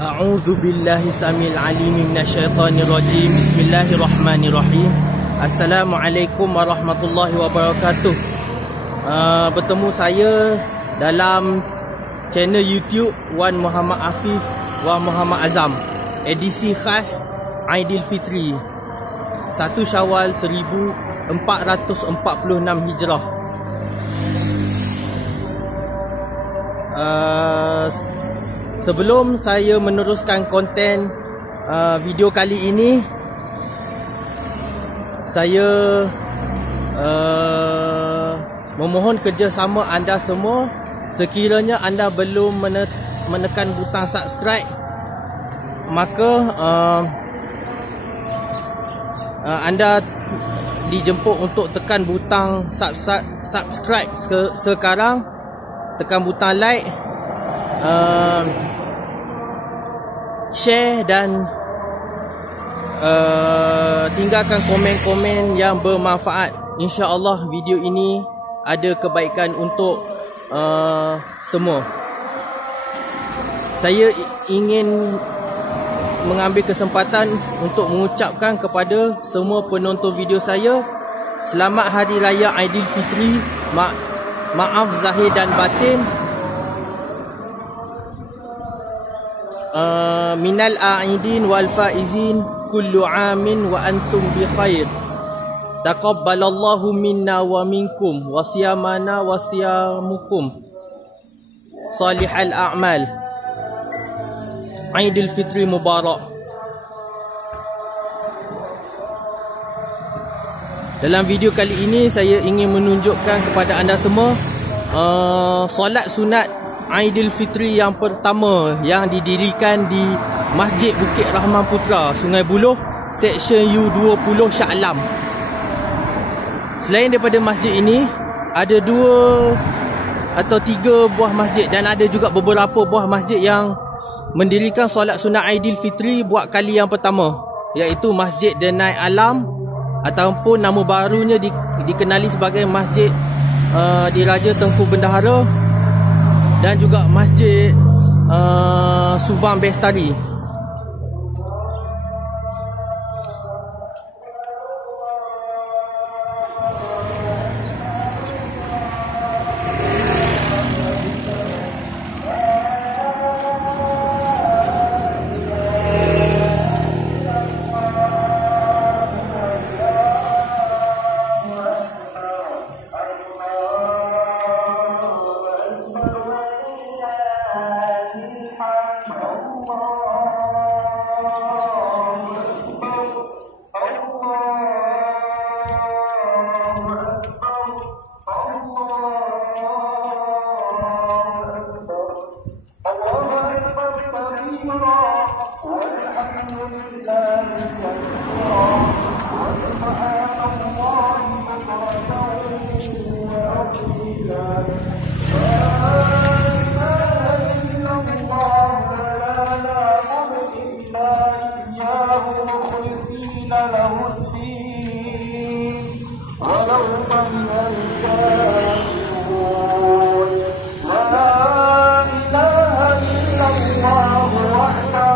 A'udzu billahi samil alim minasyaitonir rajim. Bismillahirrahmanirrahim. Assalamualaikum warahmatullahi wabarakatuh. Bertemu saya dalam channel YouTube Wan Muhammad Afif Wan Muhammad Azam, edisi khas Aidilfitri 1 Syawal 1446 Hijrah. Sebelum saya meneruskan konten video kali ini, saya memohon kerjasama anda semua. Sekiranya anda belum menekan butang subscribe, maka anda dijemput untuk tekan butang subscribe sekarang. Tekan butang like, share dan tinggalkan komen-komen yang bermanfaat. InsyaAllah video ini ada kebaikan untuk semua. Saya ingin mengambil kesempatan untuk mengucapkan kepada semua penonton video saya, selamat Hari Raya Aidilfitri. Maaf zahir dan batin. Minal a'idin wal faizin, kullu amin wa antum bi khair. Taqabbalallahu minna wa minkum wa siyamana wa siyamukum salihal a'mal. Aidilfitri Mubarak. Dalam video kali ini saya ingin menunjukkan kepada anda semua solat sunat Aidilfitri yang pertama yang didirikan di Masjid Bukit Rahman Putra, Sungai Buloh, Seksyen U20 Shah Alam. Selain daripada masjid ini, ada 2 atau 3 buah masjid dan ada juga beberapa buah masjid yang mendirikan solat sunat Aidilfitri buat kali yang pertama, iaitu Masjid Denai Alam ataupun nama barunya dikenali sebagai Masjid Diraja Tengku Bendahara, dan juga Masjid Subang Bestari. لا إله إلا الله وحده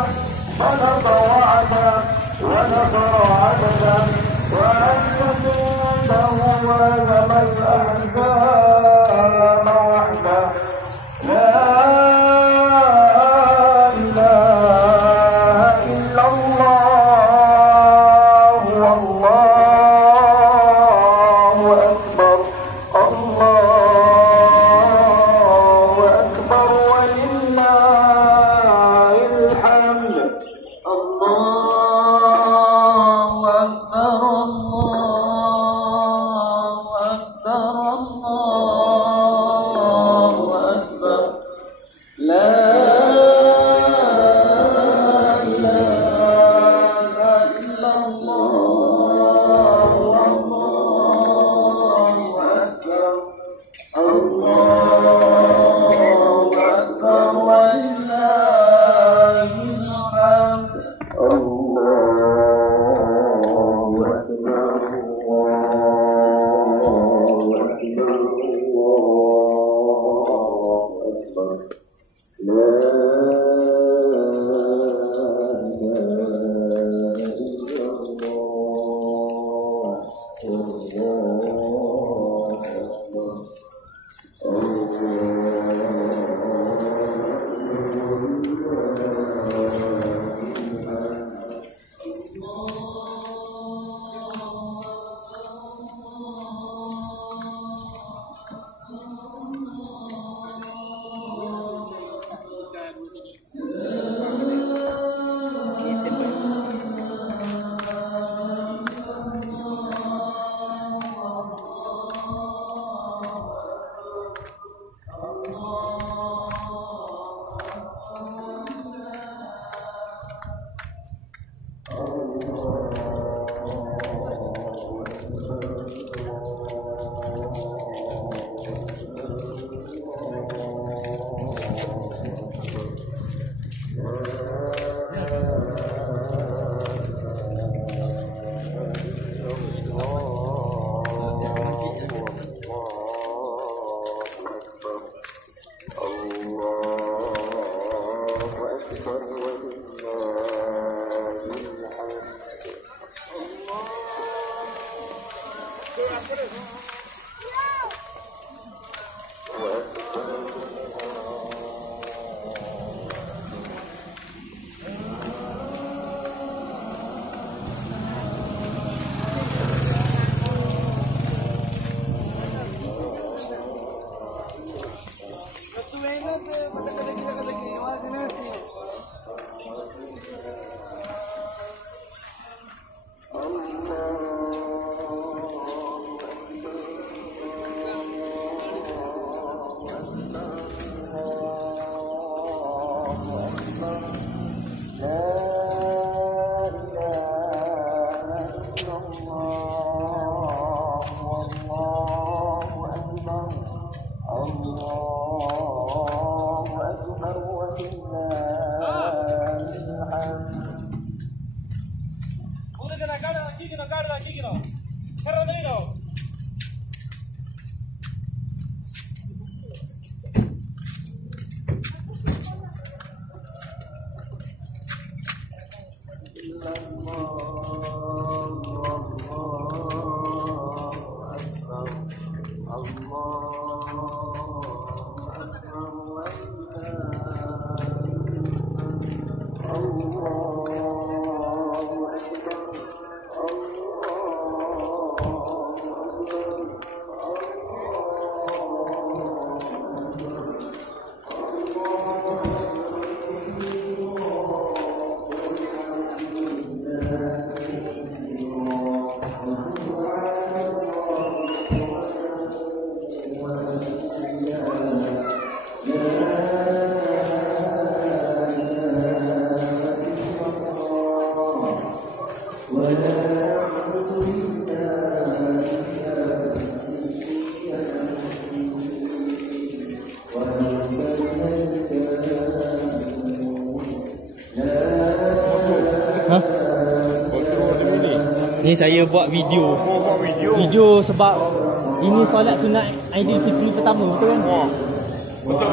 Ni saya buat video. Video sebab ini solat sunat Aidilfitri pertama, betul kan? Betul.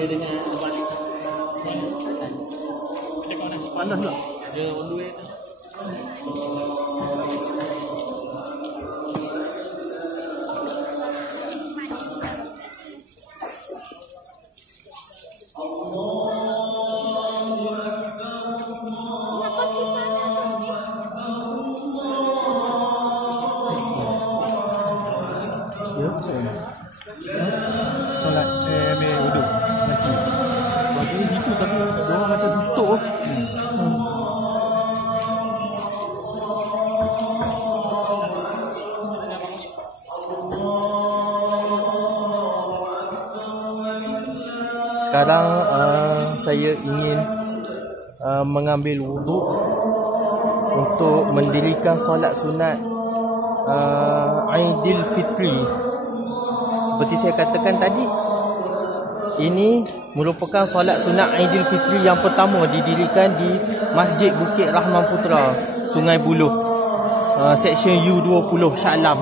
Dia dengan balik panas tak? Dia on the way tu. Solat ambil wuduk lagi. Bagi ni situ tapi diorang macam tutup. Sekarang saya ingin mengambil wuduk untuk mendirikan solat sunat Aidilfitri. Seperti saya katakan tadi, ini merupakan solat sunat Aidilfitri yang pertama didirikan di Masjid Bukit Rahman Putra. Sungai Buloh, section U20 Shah Alam.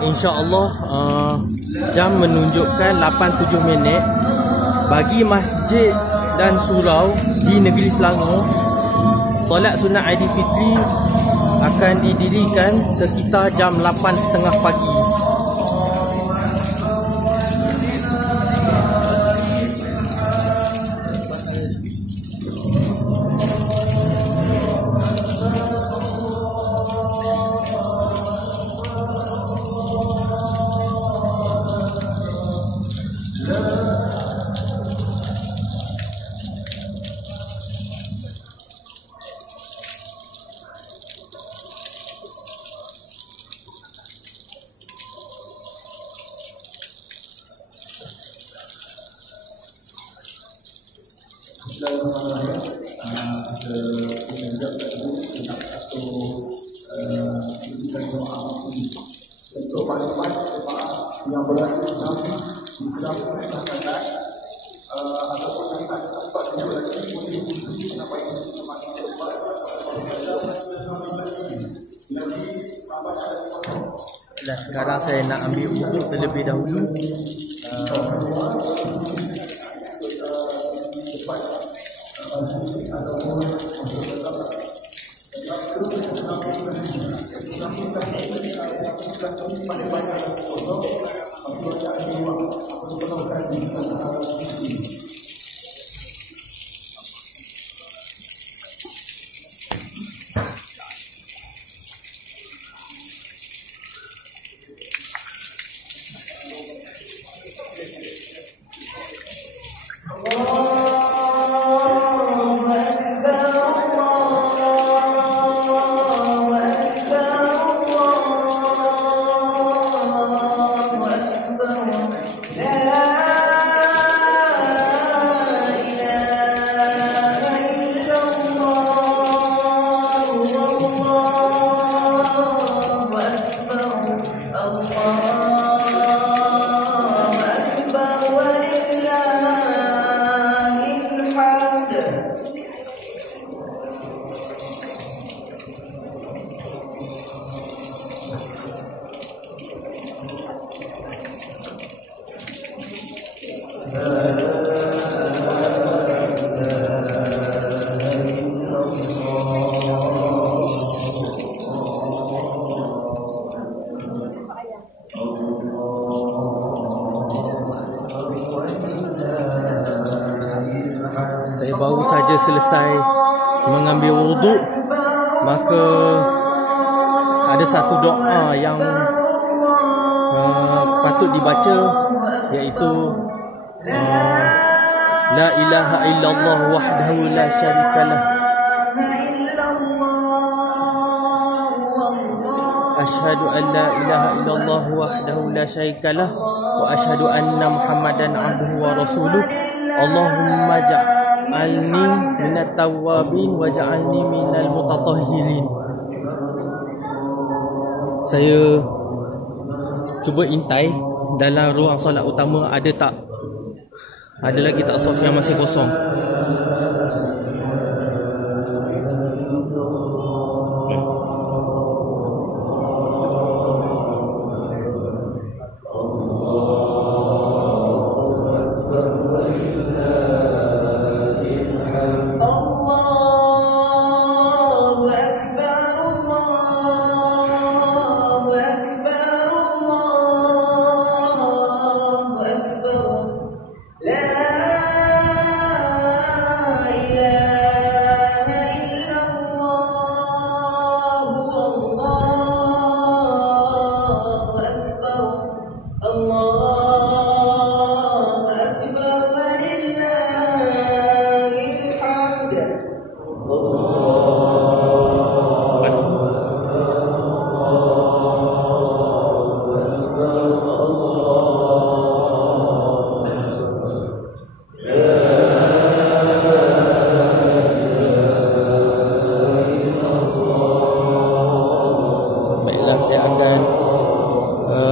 InsyaAllah jam menunjukkan 8.7 minit. Bagi masjid dan surau di negeri Selangor, solat sunat Aidilfitri akan didirikan sekitar jam 8.30 pagi. Dan sekarang saya nak ambil wuduk terlebih dahulu. Saya baru saja selesai mengambil wuduk, maka ada satu doa yang patut dibaca, iaitu La ilaha illallah wahdahu la syarikalah, Ashhadu an la ilaha illallah wahdahu la syarikalah wa ashhadu anna Muhammadan abduhu wa rasuluh. Allahumma ja'alni minat tawwabin wa ja'alni minal mutatahhirin. Saya cuba intai dalam ruang solat utama ada tak, ada lagi tak saf yang masih kosong.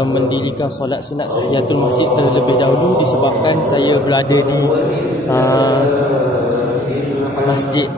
Mendirikan solat sunat tahiyatul masjid terlebih dahulu disebabkan saya berada di masjid.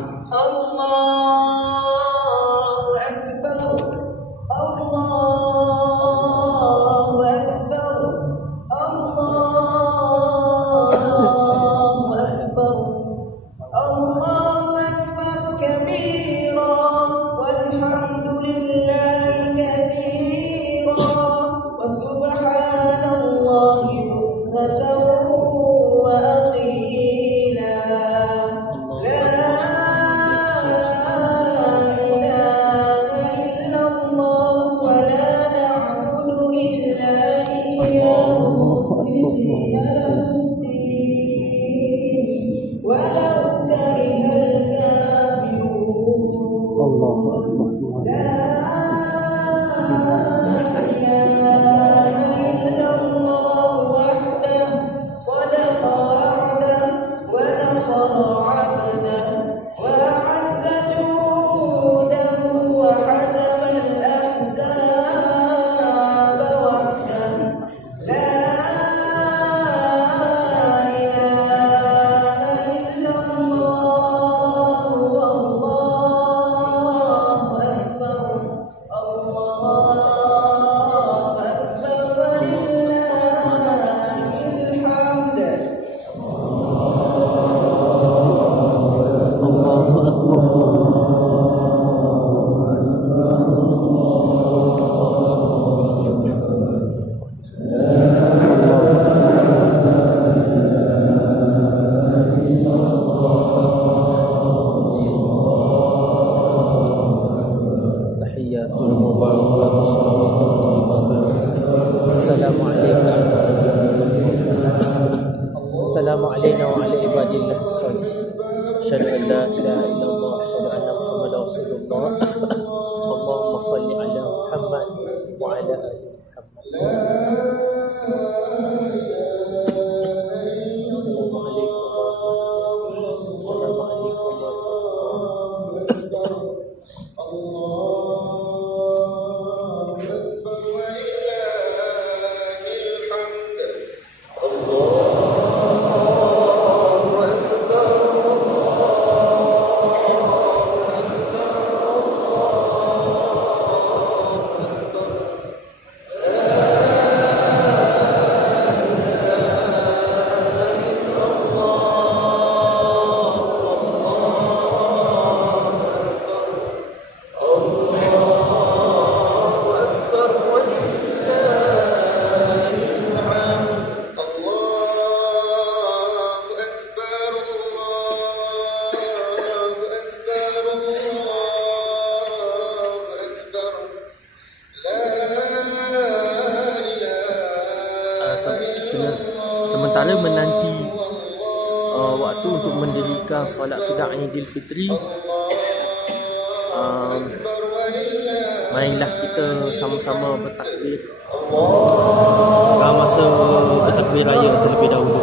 Allahumma salli ala Muhammad wa ala ali Muhammad. Sementara menanti waktu untuk mendirikan solat sunat Aidilfitri, marilah kita sama-sama bertakbir. Sekarang masa bertakbir raya terlebih dahulu.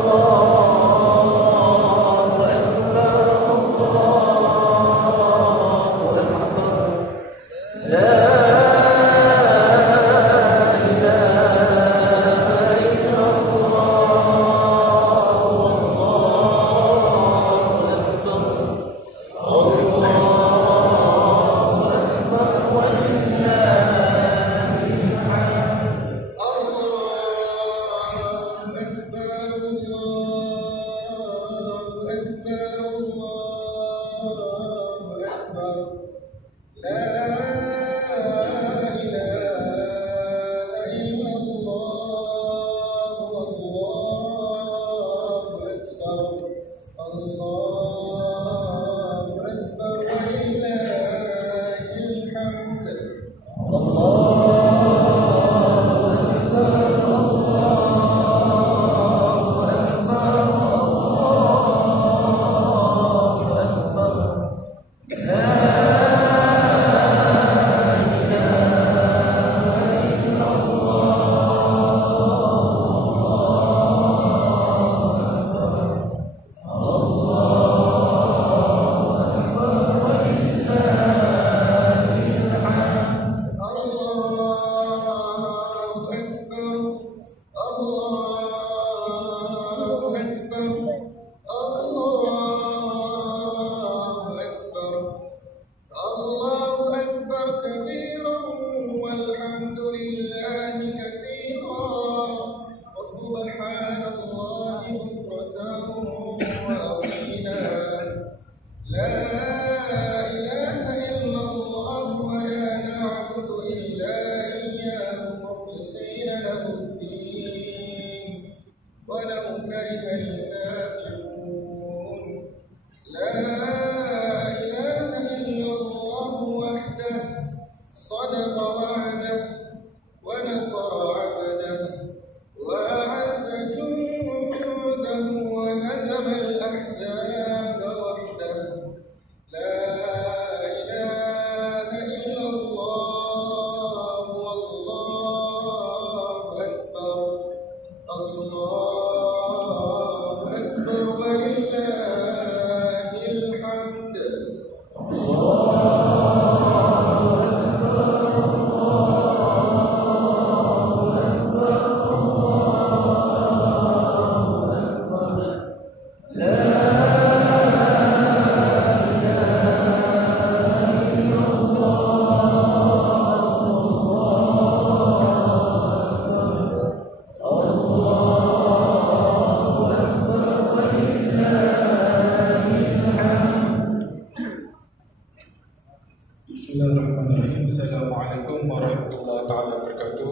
Bismillahirrahmanirrahim. Assalamualaikum warahmatullahi taala wabarakatuh.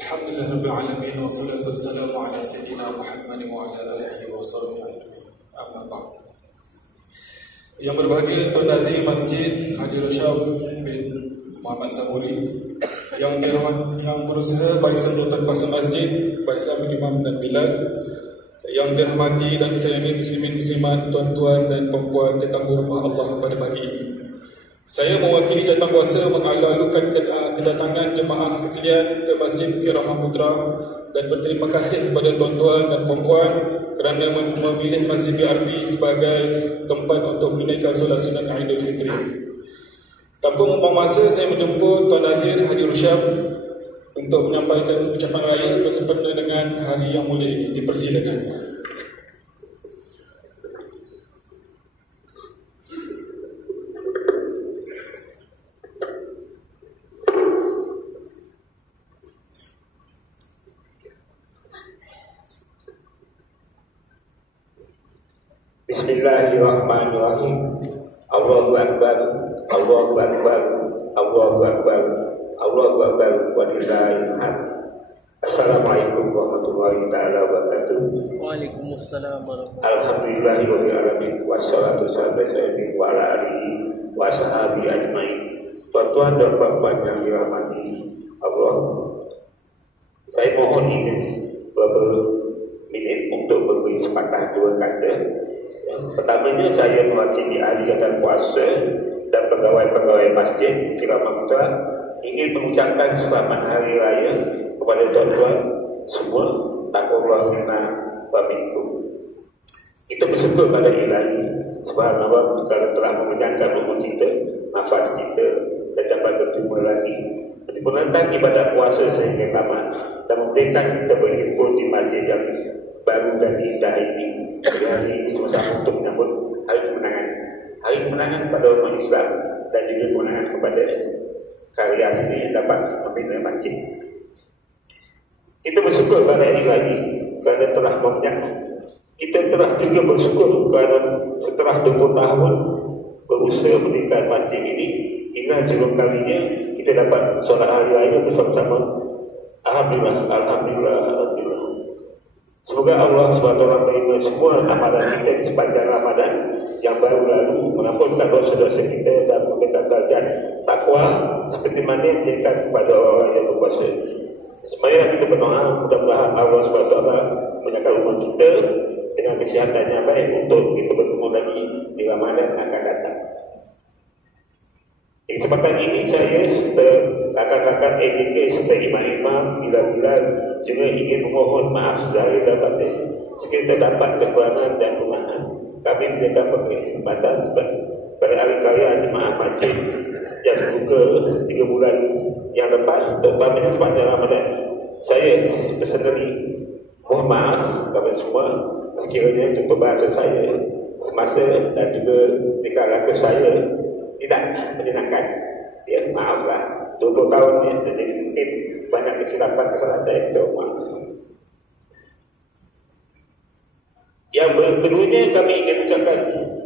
Alhamdulillahirabbil alamin wassalatu wassalamu ala sayyidina Muhammadin wa ala alihi wasahbihi. Amma ba'd. Yang berbahagia Tuan Nazir Masjid Haji Rosyam bin Muhammad Saburi, yang berusaha barisan rutan kuasa masjid, barisan imam dan bilal, yang dirahmati dan disayangi muslimin muslimat, tuan-tuan dan puan-puan tetamu rumah Allah pada pagi ini. Saya mewakili jawatankuasa mengalu-alukan kedatangan jemaah sekalian ke Masjid Bukit Rahman Putra dan berterima kasih kepada tuan-tuan dan puan-puan kerana memilih Masjid BRP sebagai tempat untuk menunaikan solat sunat Aidilfitri. Tanpa membuang masa, saya menjemput Tuan Nazir Haji Rusyam untuk menyampaikan ucapan raya bersempena dengan hari yang mulia ini. Dipersilakan. Bismillahirrahmanirrahim. Allahu Akbar, Allahu Akbar, Allahu Akbar, Allahu Akbar, walillahil hamd. Assalamualaikum warahmatullahi taala wabarakatuh. Waalaikumsalam warahmatullahi Alhamdulillahirabbil alamin wassalatu wassalamu ala alihi wa sahbihi ajmain. Tuan-tuan dan puan-puan yang dirahmati Allah, saya mohon izin beberapa minit untuk berberi sepatah dua kata. Pertamanya, saya mewakili ahli jawatan kuasa dan pegawai-pegawai masjid Bukit Rahman Putra ingin mengucapkan selamat hari raya kepada tuan-tuan semua. Taqwallahu minna wa minkum. Kita bersyukur pada Ilahi Subhanallah kerana telah memenjangkan umur kita, nafas kita, dan dapat berjumpa lagi menyempurnakan ibadat puasa sehingga tamat dan memberikan kita berhimpun di masjid yang baru dan indah ini. Jadi hari ini sama-sama untuk menyambut hari kemenangan. Hari kemenangan kepada umat Islam dan juga kemenangan kepada karya sini yang dapat membina masjid. Kita bersyukur pada Ilahi kerana telah memenangkan. Kita telah juga bersyukur kerana setelah 20 tahun berusaha mendirikan masjid ini, hingga julung kalinya kita dapat solat hari raya bersama-sama. Alhamdulillah, Alhamdulillah, Alhamdulillah. Semoga Allah SWT menerima semua amalan kita di sepanjang Ramadan yang baru lalu, mengampunkan dosa-dosa kita dan memberikan derajat takwa seperti mana yang diberikan kepada orang yang berpuasa. Semayang kita berdoa, mudah-mudahan Allah SWT menyertai umat kita dengan kesihatan yang baik untuk kita bertemu lagi di Ramadan akan datang. Di kesempatan ini saya serta rakan-rakan AGK serta imam-imam bila-bila juga ingin memohon maaf saudara dan batin sekiranya dapat kekurangan dan kelemahan. Kami menjaga perkhidmatan pada hari raya jemaah masjid yang dibuka 3 bulan yang lepas, terutamanya sepanjang Ramadan. Saya personally mohon maaf kepada semua sekiranya untuk bahasa saya semasa dan juga tingkah laku saya tidak menyenangkan. Ya, maaflah. 20 tahun ni jadi mungkin banyak kesilapan kesalahan saya, kita maaf. Yang berikutnya kami ingin ucapkan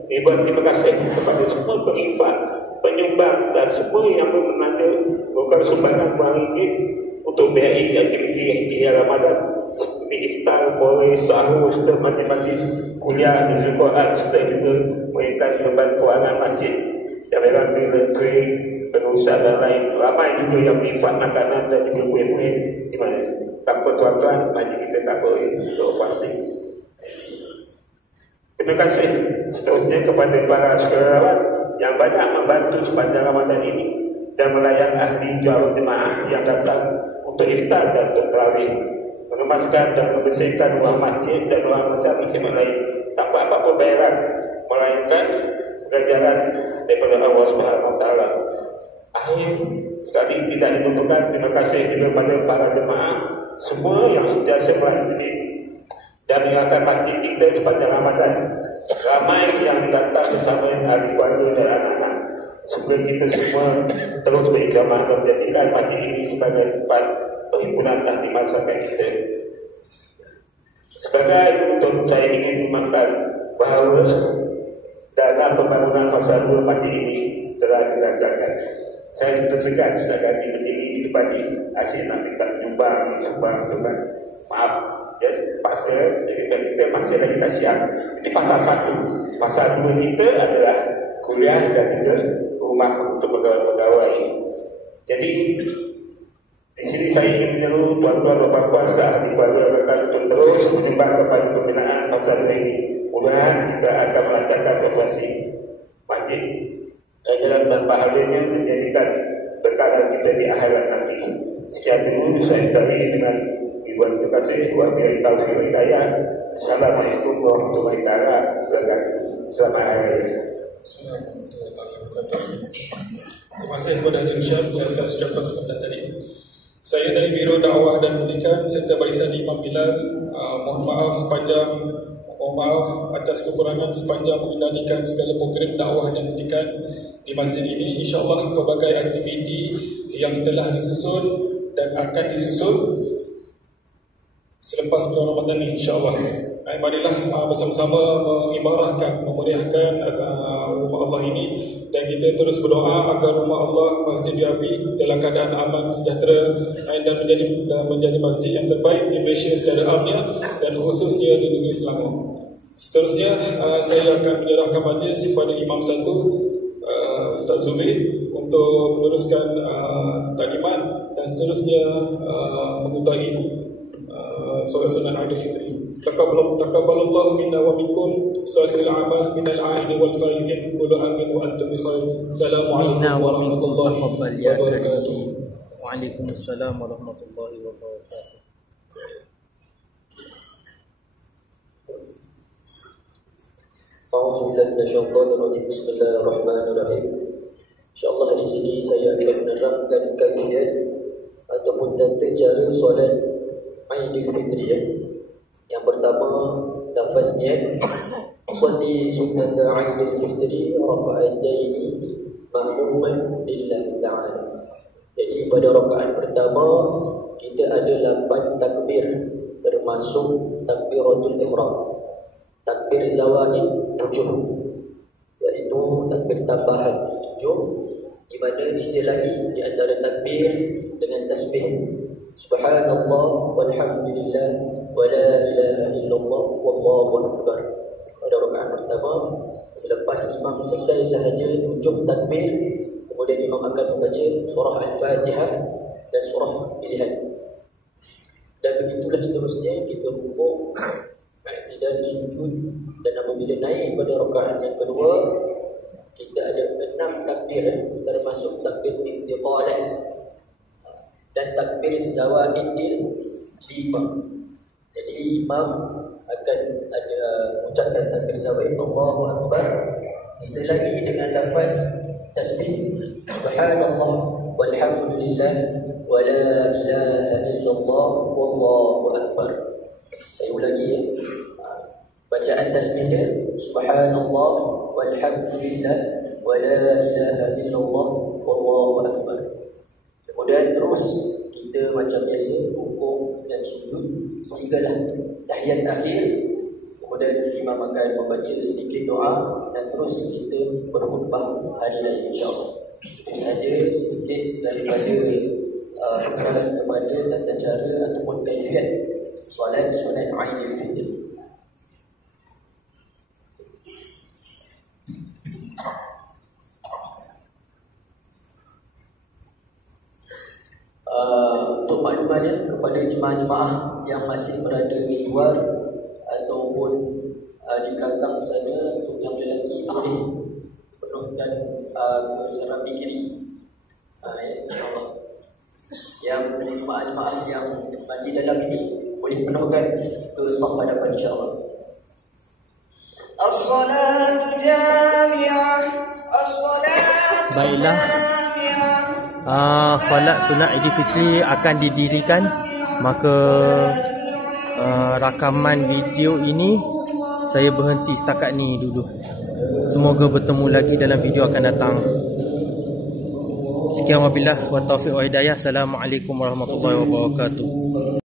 terima kasih kepada semua penginfak, penyumbang dan semua yang bermenanda bukan sumbangan RM1 untuk biayai aktiviti di Ramadan seperti iftar, boris, sahur, serta majlis-majlis kuliah di Al-Quran serta juga memberikan beban kewangan masjid yang mengambil menteri, pengusaha dan lain. Ramai juga yang berinfak makanan dan juga kuih-kuih di mana. Tanpa tuan-tuan, masjid kita tak boleh untuk fasting. Terima kasih seterusnya kepada para sukarelawan yang banyak membantu sepanjang Ramadan ini dan melayan ahli jual jemaah yang datang untuk iftar dan untuk tarawih, mengemaskan dan membersihkan ruang masjid dan ruang macam muslimat lain tanpa apa-apa bayaran, melainkan ganjaran daripada Allah Subhanahu Wa Taala. Akhir sekali tidak dilupakan, terima kasih juga kepada para jemaah semua yang sentiasa melayani dan mengingatkan masjid kita sepanjang Ramadan. Ramai yang datang bersama ahli keluarga dan anak-anak. Semoga kita semua terus berikramah dan menjadikan masjid ini sebagai tempat perhimpunan ahli masyarakat kita. Sebagai untuk saya ingin memaklumkan bahawa dana pembangunan fasa 2 masjid ini telah dirancangkan. Saya tersegan setakat ini berdiri di depan ini asyik nak minta nyumbang, sumbang. Maaf, ya terpaksa. Jadi kita masih lagi tak siap. Ini fasa 1. Fasa 2 kita adalah kuliah dan juga rumah untuk pegawai-pegawai. Jadi di sini saya ingin menyeru tuan-tuan dan puan-puan serta ahli keluarga rekan untuk terus menyumbang kepada pembinaan fasa 2 ini. Mudah-mudahan kita akan melancarkan operasi masjid Ganjaran dan pahalanya menjadikan bekalan kita di akhirat nanti. Sekian dulu saya tadi dengan ribuan terima kasih. Wabillahi taufiq wal hidayah. Assalamualaikum warahmatullahi wabarakatuh. Selamat hari raya. Terima kasih kepada Haji Rusyad atas ucapan sebentar tadi. Saya dari Biro Dakwah dan Pendidikan serta Barisan Imam Bilal, mohon maaf atas kekurangan sepanjang mengendalikan segala program dakwah dan pendidikan di masjid ini. InsyaAllah pelbagai aktiviti yang telah disusun dan akan disusun selepas bulan Ramadan ini, insyaAllah. Marilah bersama-sama mengibarahkan, memeriahkan rumah Allah ini, dan kita terus berdoa agar rumah Allah, Masjid Api, dalam keadaan aman, sejahtera, dan menjadi masjid yang terbaik di Malaysia secara amnya dan khususnya di negeri Selangor. Seterusnya saya akan menyerahkan majlis kepada Imam Satu, Ustaz Zubir, untuk meneruskan taklimat dan seterusnya mengutai solat sunat Aidil Fitri. Taqabbalallahu minna wa minkum salihul amal minal a'idin wal faizin qul amin wa antum bi khair. Assalamualaikum warahmatullahi wabarakatuh. Waalaikumsalam warahmatullahi wabarakatuh. A'udzubillahi minasyaitonir rajim. Bismillahirrahmanirrahim. Insyaallah di sini saya akan menerangkan kaedah ataupun tata cara solat Aidil Fitri. Yang pertama, lafaznya Salli sunnat Aidil Fitri raka'ataini mahmuman lillahi ta'ala. Jadi pada rakaat pertama kita ada 8 takbir, termasuk takbiratul ihram, takbir zawaid 7, iaitu takbir tambahan 7, di mana disertai di antara takbir dengan tasbih Subhanallah walhamdulillah wa la ilaha illallah wallahu akbar. Pada rakaat pertama, selepas imam selesai sahaja 7 takbir, kemudian imam akan membaca surah Al-Fatihah dan surah pilihan. Dan begitulah seterusnya kita rukuk, i'tidal, sujud, dan apabila naik pada rakaat yang kedua, kita ada 6 takbir, termasuk takbir intiqalah dan takbir zawaid 5. Jadi imam akan ada ucapkan takbir zawaid Allahu Akbar disertai dengan lafaz tasbih Subhanallah walhamdulillah wa la ilaha illallah wallahu akbar. Saya ulangi bacaan tasbih dia Subhanallah walhamdulillah wa la ilaha illallah wallahu akbar. Kemudian terus kita macam biasa rukuk dan sujud sehinggalah tahiyat akhir. Kemudian imam akan membaca sedikit doa dan terus kita berkhutbah hari raya, insyaAllah. Itu sahaja sedikit daripada kepada tata cara ataupun kaedah solat sunat Aidil Fitri. Untuk maklumannya kepada jemaah-jemaah yang masih berada di luar ataupun di belakang sana, untuk yang lelaki boleh penuhkan ke serapi kiri, insyaAllah. Yang jemaah-jemaah yang mandi dalam ini boleh penuhkan ke saf hadapan, insyaAllah. As-salatu jami'ah, as-salatu. Baiklah, solat sunat Aidil Fitri akan didirikan. Maka rakaman video ini saya berhenti setakat ni dulu. Semoga bertemu lagi dalam video akan datang. Sekian wabillah wa taufiq wa hidayah. Assalamualaikum warahmatullahi wabarakatuh.